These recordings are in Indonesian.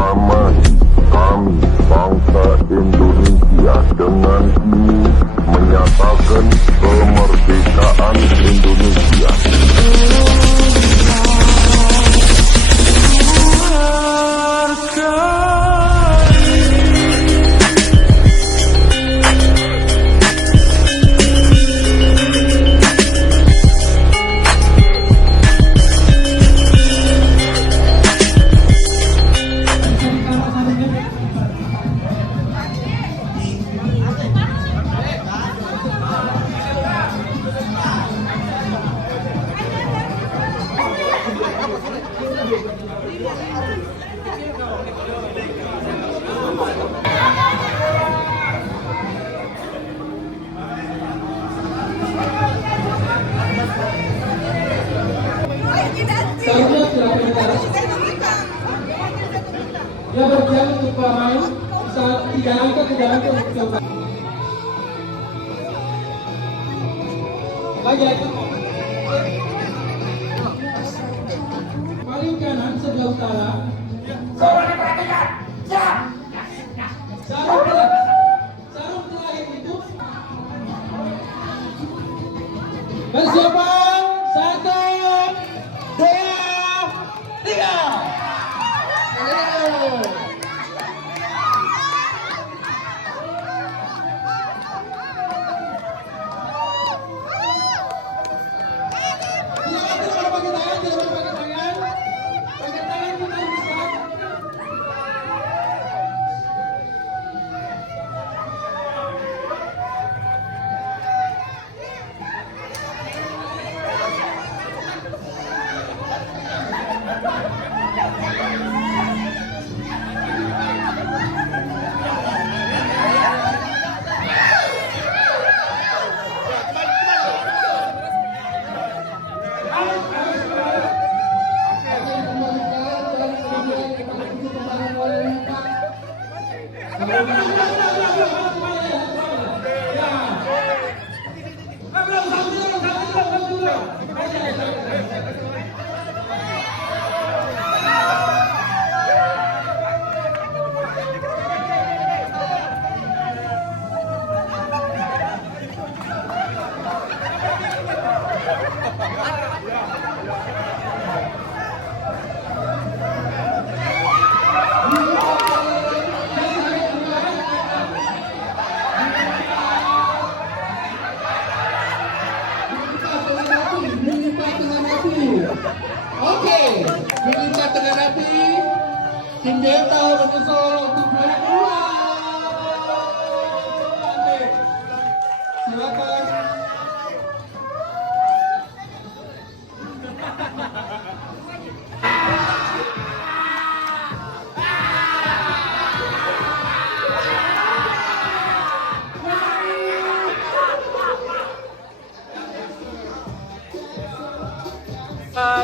Aklamasi kami bangsa Indonesia dengan ini menyatakan kemerdekaan Indonesia. Dia berjalan untuk pemain saat tiga langkah untuk coba. Lagi. Paling kanan sebelah utara. Coba diperhatikan. Siap. Sarung terakhir itu. Persiapan 1, 2, 3. Oke, diminta dengan hati, tim Delta menyusul untuk juara kedua. Silakan.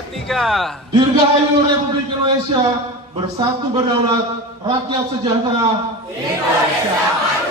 Tiga. Dirgahayu Republik Indonesia, bersatu berdaulat, rakyat sejahtera. Indonesia